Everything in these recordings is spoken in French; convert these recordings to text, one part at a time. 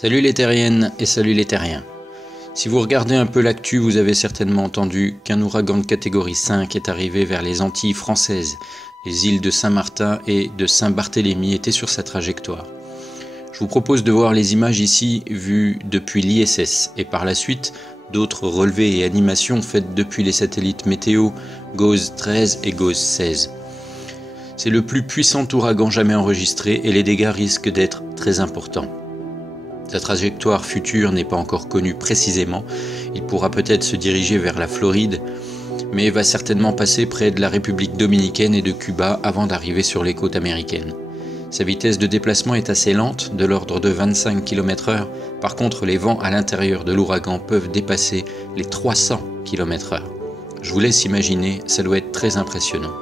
Salut les terriennes et salut les terriens. Si vous regardez un peu l'actu, vous avez certainement entendu qu'un ouragan de catégorie 5 est arrivé vers les Antilles françaises. Les îles de Saint-Martin et de Saint-Barthélemy étaient sur sa trajectoire. Je vous propose de voir les images ici vues depuis l'ISS et par la suite d'autres relevés et animations faites depuis les satellites météo GOES 13 et GOES 16. C'est le plus puissant ouragan jamais enregistré et les dégâts risquent d'être très importants. Sa trajectoire future n'est pas encore connue précisément, il pourra peut-être se diriger vers la Floride, mais va certainement passer près de la République dominicaine et de Cuba avant d'arriver sur les côtes américaines. Sa vitesse de déplacement est assez lente, de l'ordre de 25 km/h, par contre les vents à l'intérieur de l'ouragan peuvent dépasser les 300 km/h. Je vous laisse imaginer, ça doit être très impressionnant.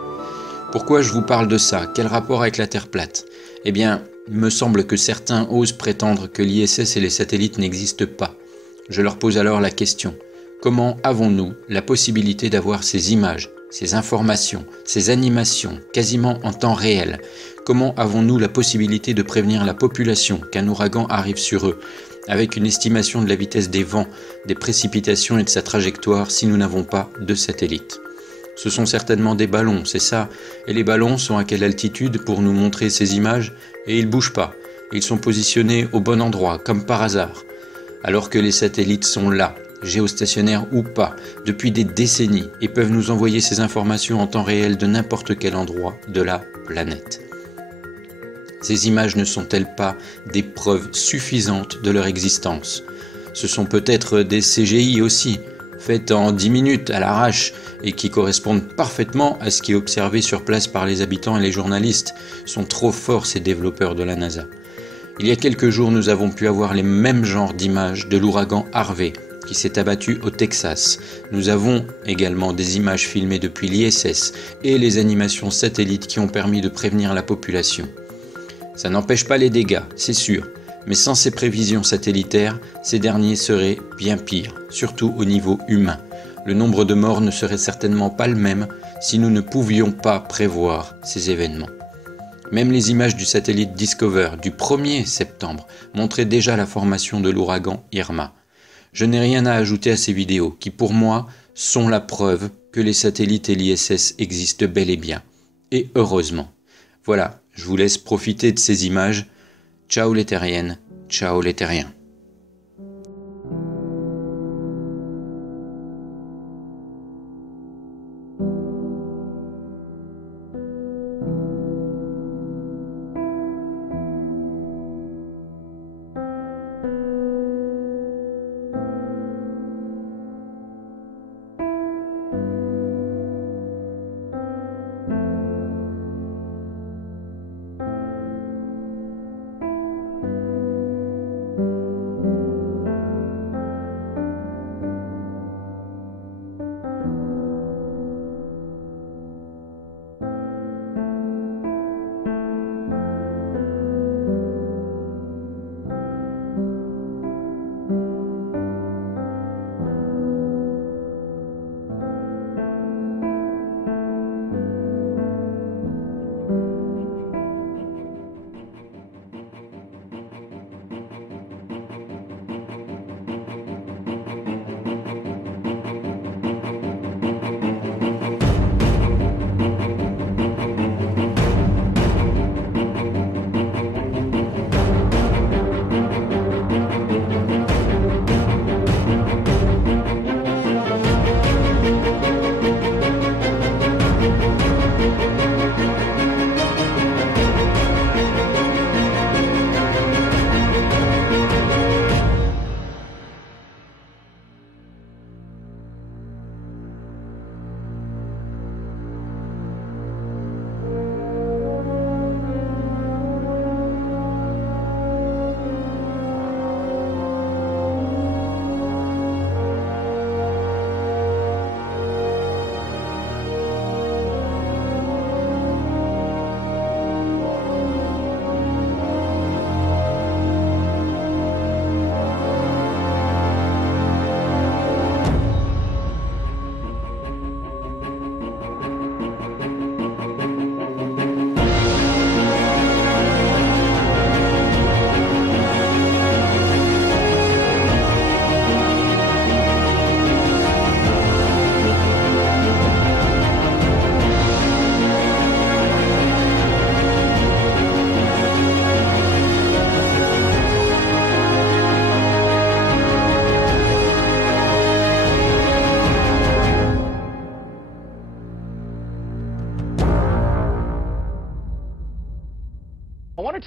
Pourquoi je vous parle de ça? Quel rapport avec la Terre plate? Eh bien, il me semble que certains osent prétendre que l'ISS et les satellites n'existent pas. Je leur pose alors la question, comment avons-nous la possibilité d'avoir ces images, ces informations, ces animations quasiment en temps réel? Comment avons-nous la possibilité de prévenir la population qu'un ouragan arrive sur eux, avec une estimation de la vitesse des vents, des précipitations et de sa trajectoire si nous n'avons pas de satellites? Ce sont certainement des ballons, c'est ça. Et les ballons sont à quelle altitude pour nous montrer ces images? Et ils ne bougent pas. Ils sont positionnés au bon endroit, comme par hasard. Alors que les satellites sont là, géostationnaires ou pas, depuis des décennies, et peuvent nous envoyer ces informations en temps réel de n'importe quel endroit de la planète. Ces images ne sont-elles pas des preuves suffisantes de leur existence? Ce sont peut-être des CGI aussi, faites en 10 minutes à l'arrache et qui correspondent parfaitement à ce qui est observé sur place par les habitants et les journalistes. Sont trop forts ces développeurs de la NASA. Il y a quelques jours, nous avons pu avoir les mêmes genres d'images de l'ouragan Harvey qui s'est abattu au Texas. Nous avons également des images filmées depuis l'ISS et les animations satellites qui ont permis de prévenir la population. Ça n'empêche pas les dégâts, c'est sûr, mais sans ces prévisions satellitaires, ces derniers seraient bien pires, surtout au niveau humain. Le nombre de morts ne serait certainement pas le même si nous ne pouvions pas prévoir ces événements. Même les images du satellite Discover du 1er septembre montraient déjà la formation de l'ouragan Irma. Je n'ai rien à ajouter à ces vidéos qui, pour moi, sont la preuve que les satellites et l'ISS existent bel et bien. Et heureusement. Voilà, je vous laisse profiter de ces images. Ciao les terriennes, ciao les terriens.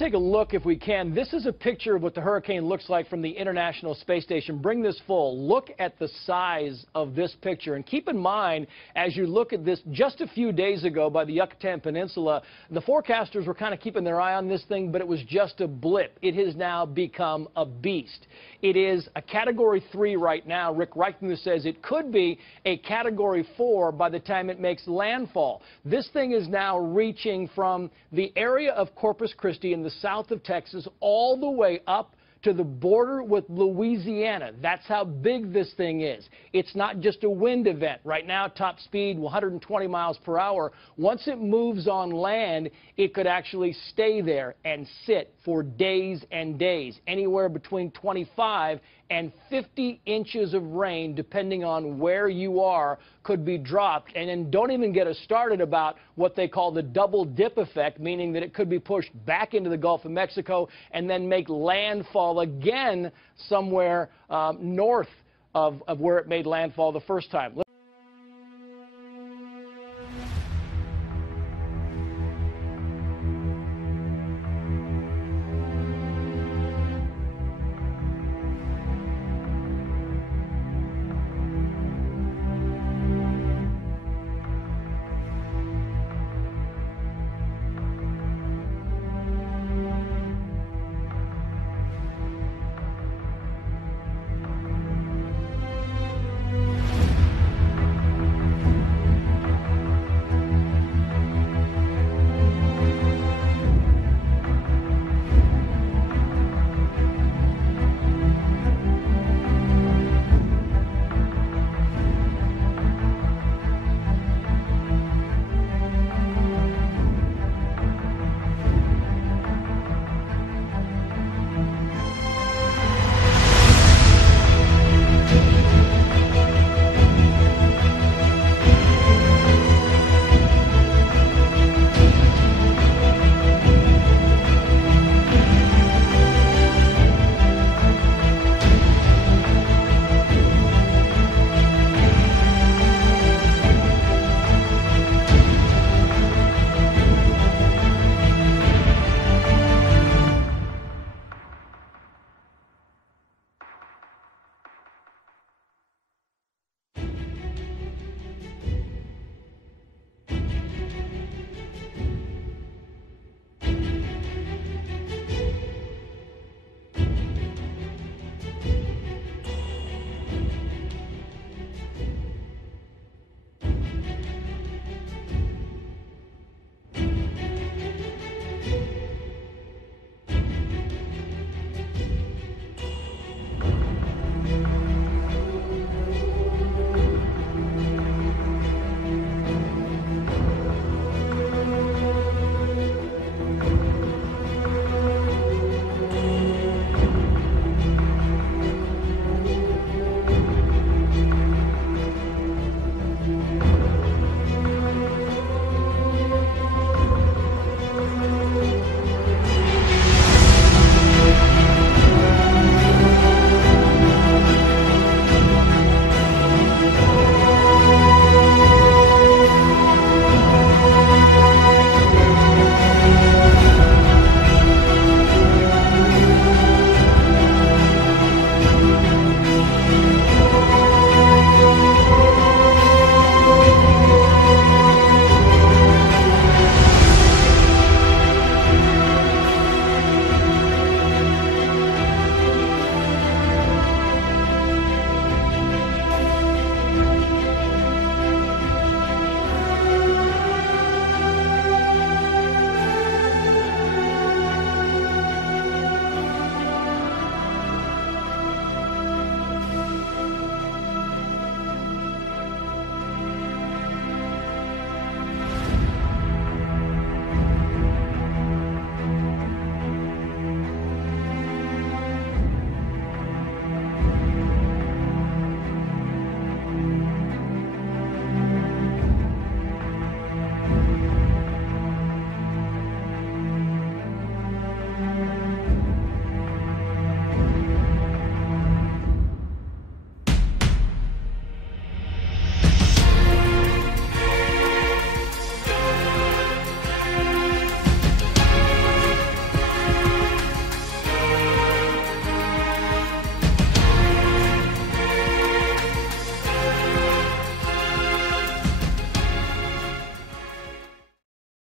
take a look, if we can. This is a picture of what the hurricane looks like from the International Space Station. Bring this full. Look at the size of this picture. And keep in mind, as you look at this just a few days ago by the Yucatan Peninsula, the forecasters were kind of keeping their eye on this thing, but it was just a blip. It has now become a beast. It is a Category 3 right now. Rick Reichmuth says it could be a Category 4 by the time it makes landfall. This thing is now reaching from the area of Corpus Christi in the south of Texas all the way up to the border with Louisiana. That's how big this thing is. It's not just a wind event. Right now, top speed 120 miles per hour. Once it moves on land, it could actually stay there and sit for days and days. Anywhere between 25 and 50 inches of rain, depending on where you are, could be dropped. And then don't even get us started about what they call the double dip effect, meaning that it could be pushed back into the Gulf of Mexico and then make landfall again somewhere north of where it made landfall the first time.